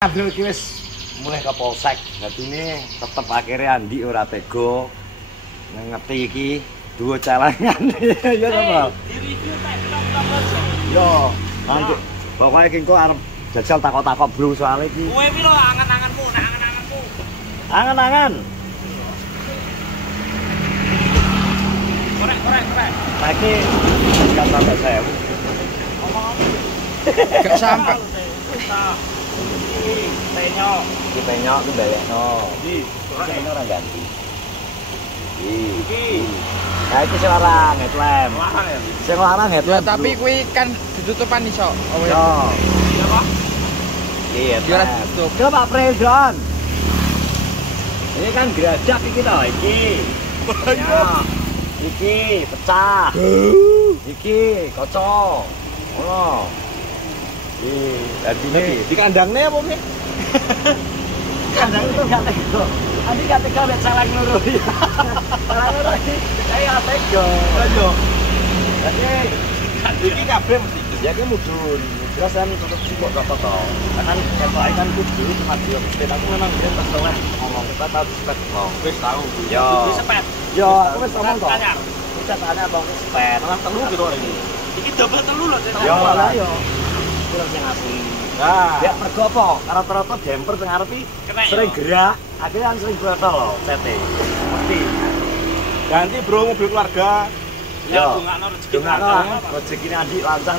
Abdul ki wis mulai ke polsek. Dadine tetep akhirnya Andi ora tega ngerti iki duo celengan. Ya to, Bang. Di-review tak delok-delok. Yo, nanti pokoke iki engko arep jajal takok-takok Bro soal iki. Kowe piro angan-anganmu, nek angan-anganmu. Angan-angan. Korek. Saiki gak sampai 1000. Gak sampai. Penyok. Iki penyok ku balekno. Iki ora ganti. Iki. Nah, iki sing larang headlamp. Larang ya. Sing larang Ya headlamp. tapi kuwi kan ditutupan iso. Oh Yo. Iya, Pak. Iya, Ya ora ditutup. Coba Pak Presiden. Ini kan geradak iki to, iki. Ya. Iki pecah. Iki kocok. Ngono. Artinya Di kandangnya apa nih? kandang itu gak tega. Nanti gak tega lihat celeng loro. Celeng loro iki saya gak tega. Ayo. Jadi Iki kabeh mesti. ya ki mudun. Jelas kan tutup sih kok gak apa-apa. Kan ketok kan kudu cuma dia sepeda aku memang dia pas tengah ngomong kita tahu seped long. Wis tahu. Yo. Di sepet. Yo, aku wis ngomong kok. Anyar. Kita tanya bang seped. Malah telu gitu ini. Iki double telu lho, Cek. Yo lah yo. Kurang sing asli. Nah, Ya mergo apa? Rata-rata damper sing arep iki Kena, sering yo. gerak, akhirnya kan sering botol loh, CT. Mesti. ganti bro mobil keluarga. Yo. Ya, dongakno rezeki. Gimana? Rezekine adik lancar.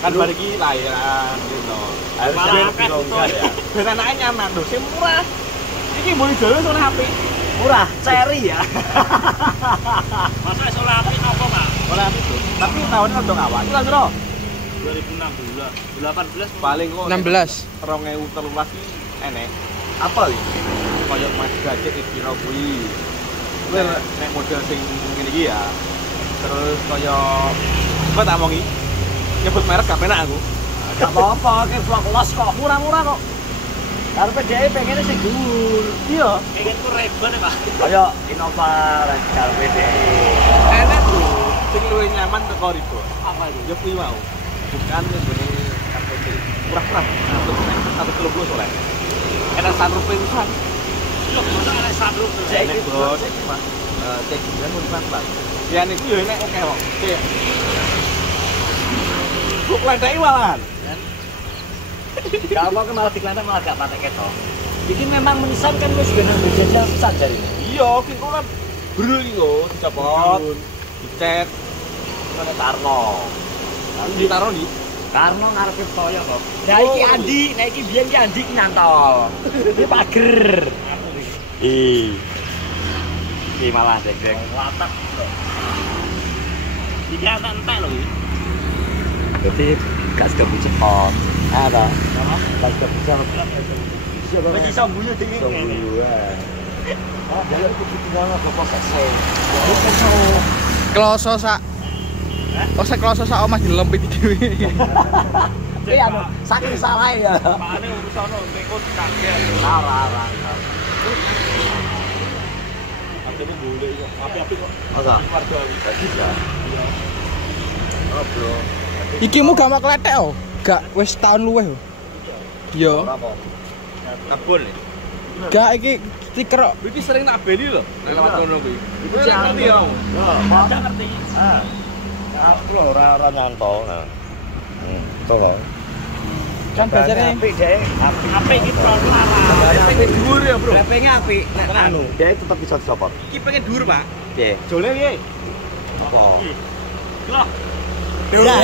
Kan bar iki lahiran gitu. Harusnya Malah lebih longgar ya. Ben anake nyaman lho, sing murah. Iki mbok dhewe sore HP. Murah, cherry ya. Masa iso lapi nopo, Pak? Ora itu. Tapi tahunnya untuk awal. Itu lho. 2016, 18 paling kok 16. 2013 iki enek. Apa iki? Kaya Mas Gadget iki kira kuwi. Kuwi nek model sing ngene iki ya. Terus kaya apa tak omongi? Nyebut merek gak penak aku. Gak apa-apa, ki kelas kok murah-murah kok. Karepe dhewe pengennya sing dhuwur. Iya. Pengenku Ray-Ban ya, Pak. Kaya Innova karepe dhewe. Enak bro, sing luwih nyaman teko ribo. Apa itu? Ya kuwi mau. Bukan ngene kartu murah-murah. 130 soalnya. Enak sunroof pisan. Lho, masa enak sunroof. Cek iki, bro. cek iki, Mas. Cek juga mau dipas. Ya niku ya enak oke kok. Cek. Kok landai malahan. Gak apa malah diklantak malah gak patek ketok. Iki memang menisan kan wis bener berjajal pisan jare. Iya, ki kok kan bro iki kok dicopot. Dicet. Kene Tarno. Ditaruh di Karno ngarepe toyo kok. Nah iki Andi, nek iki biyen ki Andi ki nyantol. Iki pager. Iki malah dek-dek. latak. Iki anak entek lho iki. Berarti gas gak cepot. Ada. Gas gak cepot. Wis iso guyu ding ngene. Oh, jadi aku tinggal bapak kese. Kloso sak. Oh, sak kloso sak omah dilempit dhewe. Iki anu saking salah ya. Pakane urusan ngikut kaget. Salah. Akhirnya boleh kok. Api-api kok. Masa? Keluarga. Tadi ya. Oh, bro. Iki mu gak mau kletek oh. Gak wis tahun luweh oh. Yo. Berapa? Kabul. Gak iki stiker kok. Iki sering tak beli lho. Lewat kono kuwi. Itu jangan ngerti ya. Enggak ngerti. Ah. Aku lho ora nyantol. Nah. Itu loh. Kan biasanya apik deh. Apik iki pro larang. Pengen dhuwur ya, Bro. Pengen apik. Nek anu, dia tetap bisa dicopot. Iki pengen dhuwur, Pak. Piye? Jole piye? Apa? Loh. Ya.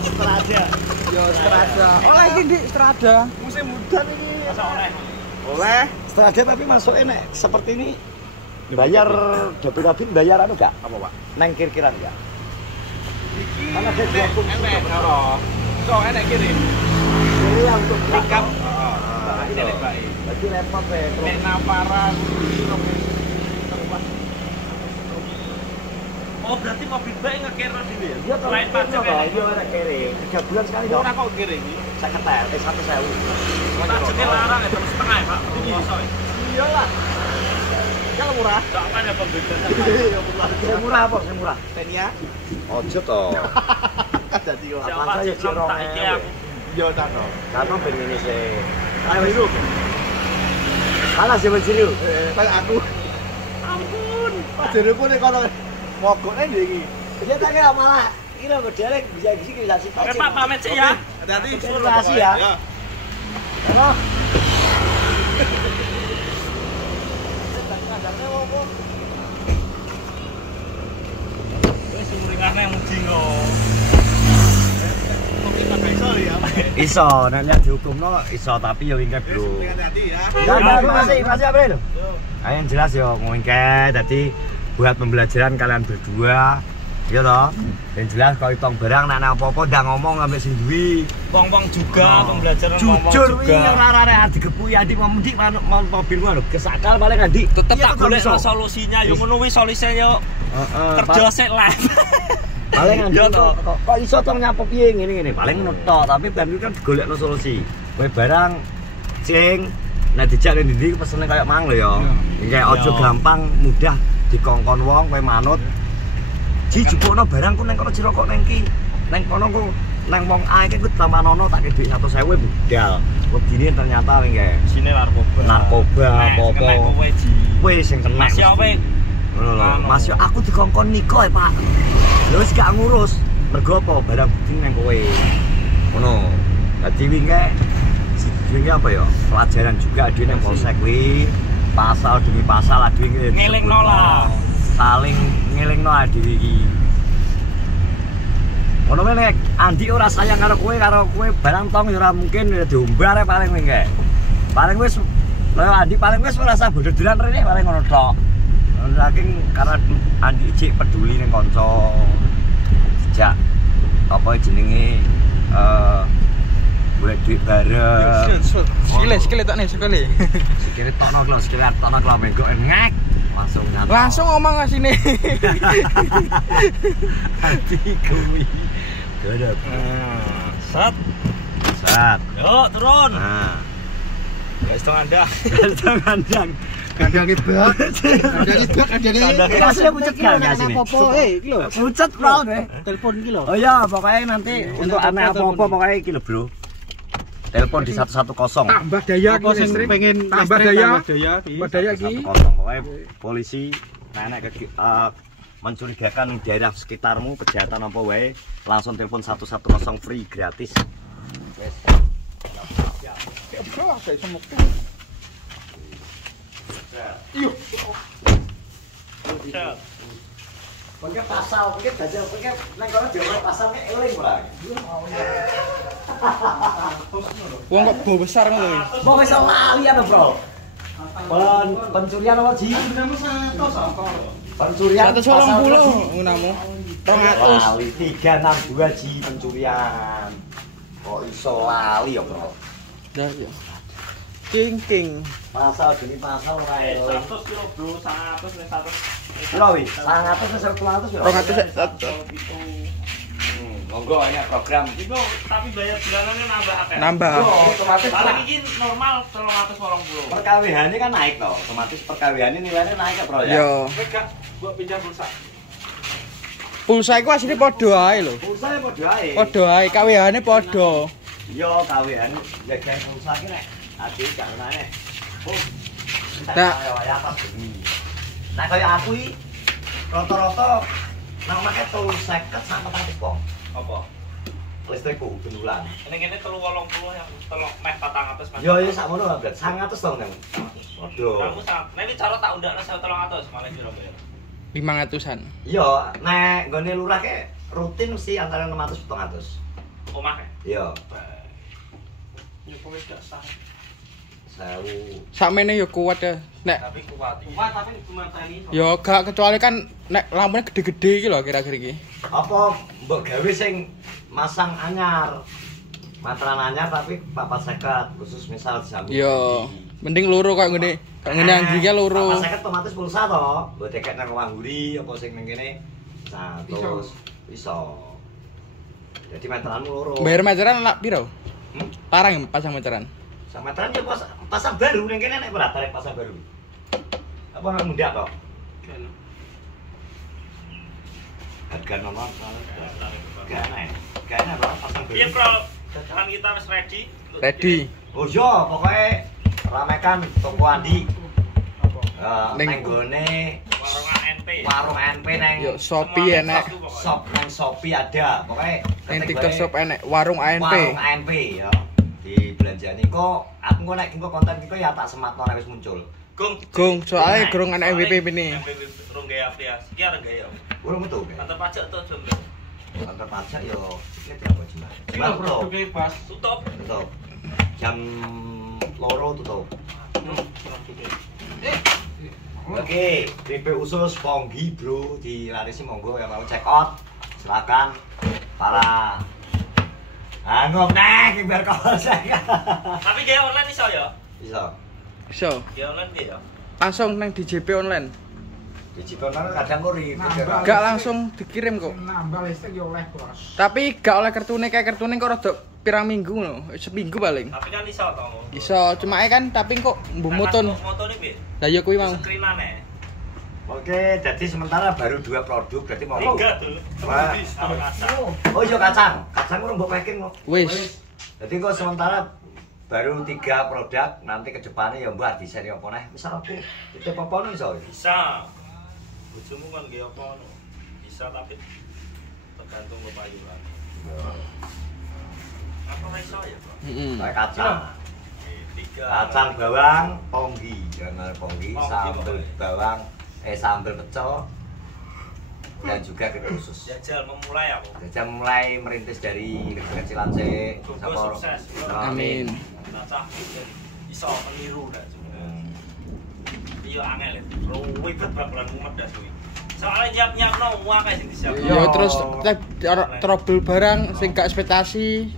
Strada. yo strada. Oleh iki Dik strada. Musim mudan iki. Masa oleh? Oleh. Strada tapi masuknya nek seperti ini bayar double cabin bayar anu gak? Apa, Pak? Neng kir-kiran enggak? Iki Kan ada dua fungsi. enek ora. So enek kirim. Jadi yang untuk Pickup. Heeh. Ini nek bae. Jadi repot ya. Nek Navara Oh, berarti mobil bae ngekir dhewe ya? Dia Selain pajak ya? dia ora kirim. 3 bulan sekali dong. Ora kok kirim iki. Saya keter, 1.000. Pajaknya larang ya, terus setengah ya, Pak. Ini iso ya. Iyalah. Kalau murah, jangan ya pembedaannya. Yang murah apa? Yang murah. Xenia. Ojo toh. Jadi kok. Siapa sih tak iki aku. Yo Cano. Karena ben ini sih. Ayo wis. Kalah sih menciri. Kayak aku. Ampun. Jadi pun nek kono mogokne ndek iki. Dia tak kira malah kira berderek bisa bisa sih. Oke Pak, pamit sih ya. Hati-hati. Terima kasih ya. Halo. Wis umringane mudi kok. Iso, nek lihat dihukumno iso tapi ya wingke, Bro. Hati-hati ya. Ya, makasih April. Ayo yang jelas ya ngwingke dadi buat pembelajaran kalian berdua. Iya toh? Dan jelas kalau hitung barang nek apa-apa ndak ngomong sampe sing duwi. Wong-wong juga pembelajaran ngomong jujur juga. iki ora digepuki adi mendi mobilmu lho kesakal paling andi. Tetep tak golekno solusinya yo ngono kuwi solusine yo. Kerja sik lah. Paling andi Yo toh. kok iso to nyapu piye ngene-ngene. Paling ngono tok, tapi ben kan digolekno solusi. Kowe barang sing nek dijak ning ndi pesene kaya mang lho ya. Kayak aja gampang mudah dikongkon wong kowe manut. Ji jupukno barang ku ning kono jero kok ning ki. Ning kono ku nang wong A iki ku tamanono tak dhuwit 100.000 budal. Wedine ternyata wingke Sine narkoba. Narkoba apa-apa. Nek kowe ji. Kowe sing kena. Mas yo kowe. Ngono lho. Mas yo aku dikongkon niko ya, Pak. Lha wis gak ngurus. Mergo apa barang bukti nang kowe. Ngono. Dadi wingke apa ya? Pelajaran juga dhewe nang polsek kuwi. Pasal demi pasal dhewe Ngelingno lah. Saling ngelingno dhewe iki. Ono meneh Andi ora sayang karo kowe barang tong ya ora mungkin diumbar paling wingke. Paling wis lho Andi paling wis merasa bodoh-dolan rene paling ngono tok. Saking karena Andi cek peduli ning kanca. Sejak apa jenenge boleh duit bareng. Sikile tak nih sekali. Sikile tokno lho, sikile tokno lho menggok ngek. Langsung ngomong ke sini. Andi kuwi. Godot. Sat. Yuk turun. Nah. Guys tong Anda. Kandang. Kandang ibak. Asline pucet gak sini. Apa-apa iki lho. Pucet bro deh. Telepon iki lho. Oh iya, pokoknya nanti untuk anak apa-apa pokoknya iki lho, Bro. Telepon di 110. Tambah daya Apa sing pengen tambah daya iki. 110 pokoknya polisi nenek mencurigakan di daerah sekitarmu kejahatan apa wae langsung telepon 110 free gratis. Wes. Pakai pasal, pakai dajal, pakai nang kono dhewe pasal nek eling ora. Wong kok bo besar ngono. Kok wis lali ya, Bro. Pencurian apa Ji? Pencurian 180 ngunamu. 200. Lali 362 Ji pencurian. Kok iso lali ya, Bro? Ya. King. Pasal demi pasal ora eling. 100 kilo bro, 100 Piro wi? 100 wis 200 piro? 200. Monggo ya program. Iku tapi bayar bulanannya nambah akeh. Nambah. Otomatis Paling iki normal 380. perkawihannya kan naik toh. Otomatis perkawihannya nilainya naik ya, Bro ya. Yo. Kowe gak mbok pinjam pulsa. Pulsa iku asline padha ae lho. Pulsa padha ae. Padha ae, kawehane padha. Yo kawihan jajan pulsa ki nek ade gak menane. Nah. Ya apa bengi. Nah kaya aku iki rata-rata nang make 350 sampe 400 pong. Apa? Listrikku benulan. Ning kene 380 yang telok meh 400 Mas. Yo yo sakmono lah, 100 to nang. Waduh. Kamu sak. Nah ini cara tak undakno 300 malah piro bayar. 500-an. Yo nek nggone lurah ke rutin mesti antara 600 700. Omah e. Yo. Yo kowe gak sah. 1000. Sakmene yo kuat ya. Nek Tapi kuat. Kuat tapi dimateni. yo gak kecuali kan nek lampunya gede-gede iki lho kira-kira iki. Apa mbok gawe sing masang anyar. Materan anyar tapi 450 khusus misal jam. Yo, mending loro kok ngene. Kok ngene anjing ki loro. 450 otomatis pulsa to. Mbok dekek nang omah mburi apa sing ning kene 100 iso. Jadi meteranmu loro. Bayar meteran lak piro? Hmm? Larang ya pasang meteran. Sama meteran yo pasang baru ning kene nek ora tarif pasang baru. Apa nang mundak to? Harga normal. Gak enak apa pasang baru. Iya, Bro. Dagangan kita wis ready. Ready. Oh iya, pokoknya ramekan toko Andi. Neng- Neng gone Warungan NP. warung NP neng Yo Shopee enek. shop neng Shopee ada. Pokoknya Neng ketik TikTok bae shop enek warung ANP. Warung ANP ya. Di belanjaan iku aku engko nek engko konten iku ya tak sematno nek wis muncul. Gung, soalnya gerung anak MVP ini. Rong gaya aplikasi. Ki arep gaya. Urung metu. Kantor pajak tuh jam. Kantor pajak yo iki apa jimat. Jimat tutup. pas. Tutup. Tutup. Jam 2 tutup. Oke, PP usus Ponggi bro, dilarisi monggo yang mau check out. Silakan para ngomong nek biar kau saya. Tapi gaya online iso ya? Bisa. So, Gaya online ki ya. langsung neng DJP online. Digital kadang kok Gak langsung dikirim kok. Nambah listrik ya oleh, Bos. Tapi gak oleh kartune kayak kartune kok rada pirang minggu lho, seminggu paling. Tapi kan iso to. Iso, cuma kan tapi kok mbok mutun. Motone piye? Lah ya kuwi mau. Screenane. Oke, jadi sementara baru 2 produk, berarti mau. Tiga tuh. Wah. Oh iya kacang, kacang urung mbok packing kok. Wis. Jadi kok sementara baru 3 produk, nanti ke depannya ya mbak desain apa nih? Misal aku titip apa nih iso? Bisa. Bojomu kan gaya apa ngono? Bisa tapi tergantung kepayuran. Apa ora iso ya, Bro? Heeh. Kayak kacang. Tiga. Kacang bawang, ponggi, jangan ponggi, Ponggi, sambal pokoknya. bawang, sambal pecel, dan juga khusus. Jajal memulai aku. Jadi mulai merintis dari kecil-kecilan sih. Semoga sukses. Amin. Nah, cah iso meniru dah. Iya angel itu. Ruwet bakalan mumet dah suwi. Soalnya nyiap-nyiapno akeh sing disiapno. Yo terus trouble barang sing gak ekspektasi.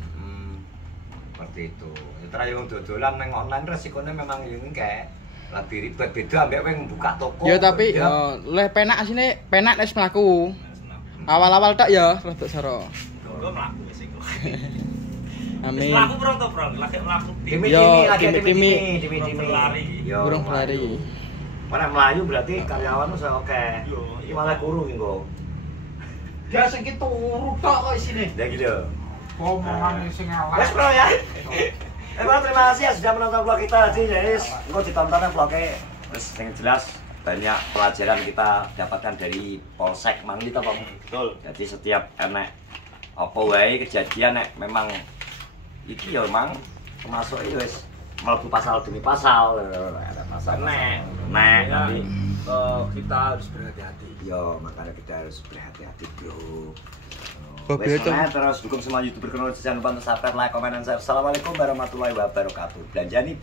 Seperti itu. Terus yang dodolan nang online resikonya memang yang kayak lebih ribet beda ambek kowe buka toko. Yo tapi yo leh penak asine penak nek mlaku. Awal-awal tak ya rada saro. Gue mlaku wis iku. Amin. Mlaku pronto, Bro. Lagi mlaku. Yo, timi-timi. Berlari. Burung pelari. Mana Melayu berarti karyawan saya oke. Iki malah kurung engko. Ya sing ki turu tok kok isine. Ya gitu. Omongan sing elek. Wes bro ya. Bro, terima kasih ya sudah menonton vlog kita tadi guys. Engko ditonton vlognya. Terus yang jelas banyak pelajaran kita dapatkan dari Polsek Manglit apa? Betul. Jadi setiap enek apa wae kejadian nek memang iki ya mang termasuk iki wis mlebu pasal demi pasal ada pasal nek nanti Kita harus berhati-hati. yo makanya kita harus berhati-hati bro. Mobil Wes, tuh. terus dukung semua YouTuber Kronologi, jangan lupa untuk subscribe, like, komen, dan share. Assalamualaikum warahmatullahi wabarakatuh. Belanjani